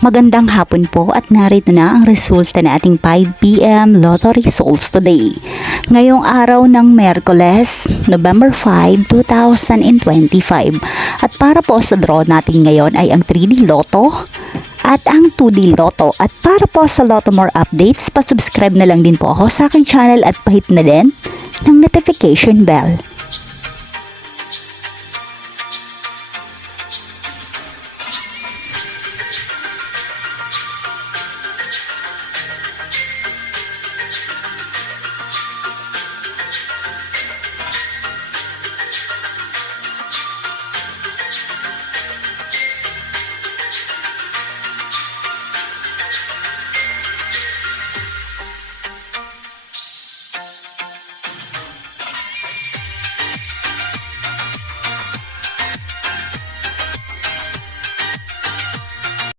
Magandang hapon po at narito na ang resulta na ating 5 PM Lotto results today. Ngayong araw ng Miyerkules, November 5, 2025. At para po sa draw natin ngayon ay ang 3D Lotto at ang 2D Lotto. At para po sa Lotto More updates, pa-subscribe na lang din po ako sa aking channel at pahit na din ng notification bell.